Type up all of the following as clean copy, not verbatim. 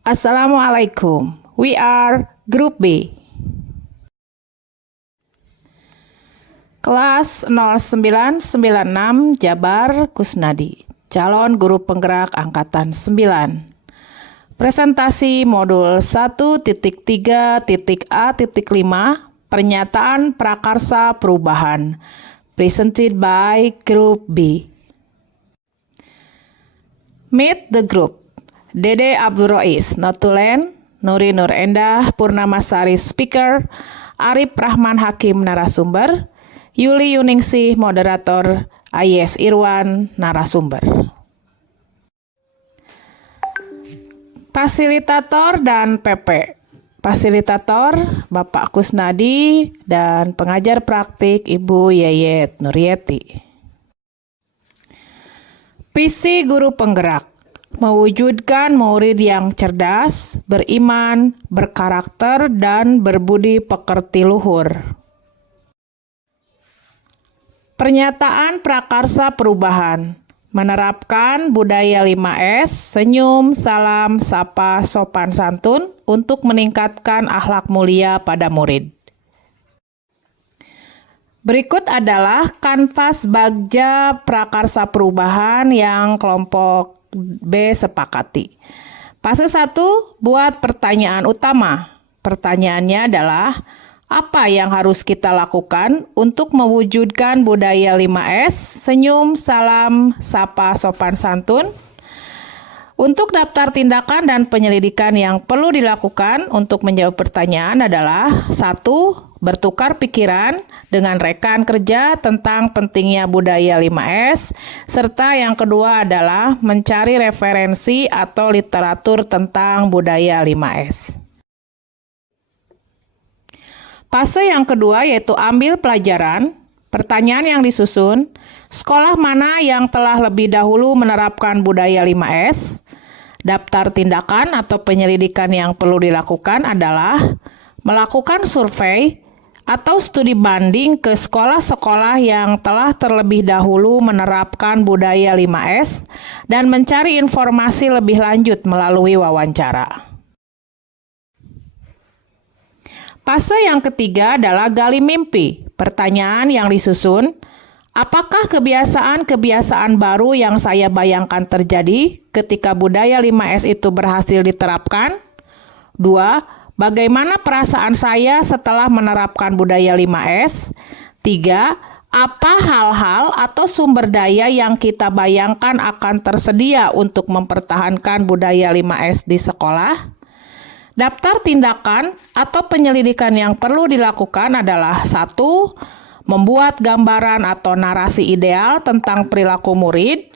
Assalamualaikum. We are Group B. Kelas 0996 Jabar Kusnadi. Calon guru penggerak angkatan 9. Presentasi modul 1.3.A.5 Pernyataan Prakarsa Perubahan. Presented by Group B. Meet the group. Dede Abdul Rois, Notulen, Nuri Nur Endah, Purnamasari Speaker, Arif Rahman Hakim narasumber, Yuli Yuningsih moderator, Ayes Irwan narasumber. Fasilitator dan PP. Fasilitator Bapak Kusnadi dan pengajar praktik Ibu Yayet Nurieti. Visi guru penggerak. Mewujudkan murid yang cerdas, beriman, berkarakter, dan berbudi pekerti luhur. Pernyataan prakarsa perubahan. Menerapkan budaya 5S, senyum, salam, sapa, sopan santun untuk meningkatkan akhlak mulia pada murid. Berikut adalah kanvas bagja prakarsa perubahan yang kelompok B sepakati. Fase 1, buat pertanyaan utama. Pertanyaannya adalah, apa yang harus kita lakukan untuk mewujudkan budaya 5S, senyum, salam, sapa, sopan santun? Untuk daftar tindakan dan penyelidikan yang perlu dilakukan untuk menjawab pertanyaan adalah 1. Bertukar pikiran dengan rekan kerja tentang pentingnya budaya 5S, serta yang kedua adalah mencari referensi atau literatur tentang budaya 5S. Fase yang kedua yaitu ambil pelajaran. Pertanyaan yang disusun, sekolah mana yang telah lebih dahulu menerapkan budaya 5S? Daftar tindakan atau penyelidikan yang perlu dilakukan adalah melakukan survei atau studi banding ke sekolah-sekolah yang telah terlebih dahulu menerapkan budaya 5S dan mencari informasi lebih lanjut melalui wawancara. Fase yang ketiga adalah gali mimpi. Pertanyaan yang disusun, apakah kebiasaan-kebiasaan baru yang saya bayangkan terjadi ketika budaya 5S itu berhasil diterapkan? 2. Bagaimana perasaan saya setelah menerapkan budaya 5S? 3. Apa hal-hal atau sumber daya yang kita bayangkan akan tersedia untuk mempertahankan budaya 5S di sekolah? Daftar tindakan atau penyelidikan yang perlu dilakukan adalah 1. Membuat gambaran atau narasi ideal tentang perilaku murid.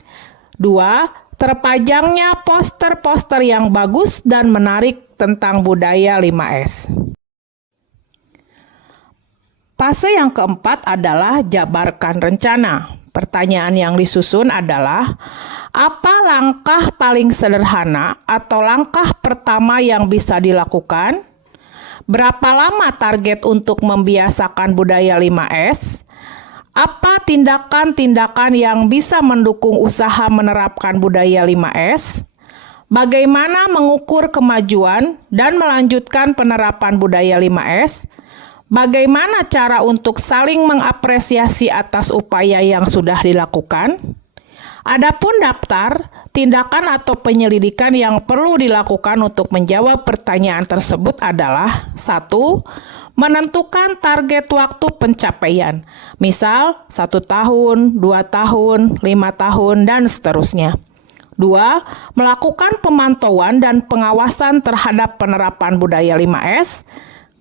2. Terpajangnya poster-poster yang bagus dan menarik tentang budaya 5S. Fase yang keempat adalah jabarkan rencana. Pertanyaan yang disusun adalah, apa langkah paling sederhana atau langkah pertama yang bisa dilakukan? Berapa lama target untuk membiasakan budaya 5S? Apa tindakan-tindakan yang bisa mendukung usaha menerapkan budaya 5S? Bagaimana mengukur kemajuan dan melanjutkan penerapan budaya 5S? Bagaimana cara untuk saling mengapresiasi atas upaya yang sudah dilakukan? Adapun daftar, tindakan atau penyelidikan yang perlu dilakukan untuk menjawab pertanyaan tersebut adalah 1. Menentukan target waktu pencapaian, misal 1 tahun, 2 tahun, 5 tahun, dan seterusnya. 2. Melakukan pemantauan dan pengawasan terhadap penerapan budaya 5S.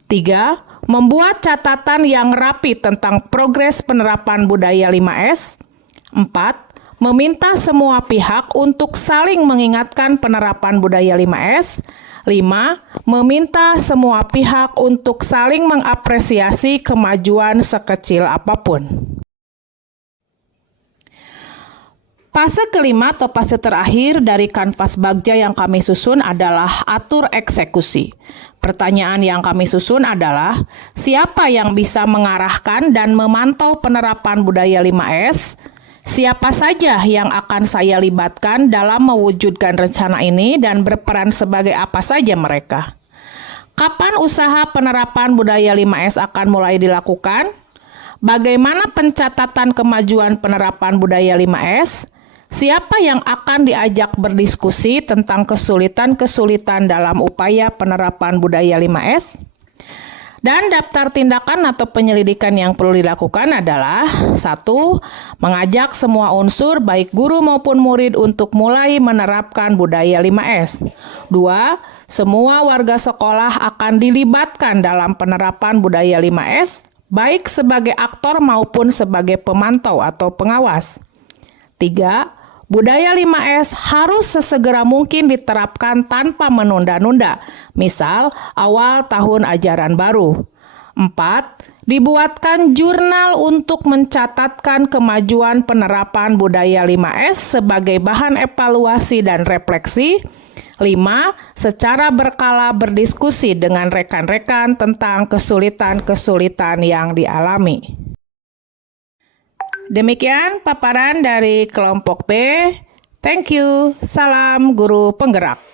3. Membuat catatan yang rapi tentang progres penerapan budaya 5S. 4. Meminta semua pihak untuk saling mengingatkan penerapan budaya 5S. 5. Meminta semua pihak untuk saling mengapresiasi kemajuan sekecil apapun. Fase kelima atau fase terakhir dari kanvas bagja yang kami susun adalah atur eksekusi. Pertanyaan yang kami susun adalah, siapa yang bisa mengarahkan dan memantau penerapan budaya 5S? Siapa saja yang akan saya libatkan dalam mewujudkan rencana ini dan berperan sebagai apa saja mereka? Kapan usaha penerapan budaya 5S akan mulai dilakukan? Bagaimana pencatatan kemajuan penerapan budaya 5S? Siapa yang akan diajak berdiskusi tentang kesulitan-kesulitan dalam upaya penerapan budaya 5S? Dan daftar tindakan atau penyelidikan yang perlu dilakukan adalah 1. Mengajak semua unsur baik guru maupun murid untuk mulai menerapkan budaya 5S. 2. Semua warga sekolah akan dilibatkan dalam penerapan budaya 5S, baik sebagai aktor maupun sebagai pemantau atau pengawas. 3. Budaya 5S harus sesegera mungkin diterapkan tanpa menunda-nunda, misal awal tahun ajaran baru. 4. Dibuatkan jurnal untuk mencatatkan kemajuan penerapan budaya 5S sebagai bahan evaluasi dan refleksi. 5. Secara berkala berdiskusi dengan rekan-rekan tentang kesulitan-kesulitan yang dialami. Demikian paparan dari kelompok B. Thank you. Salam guru penggerak.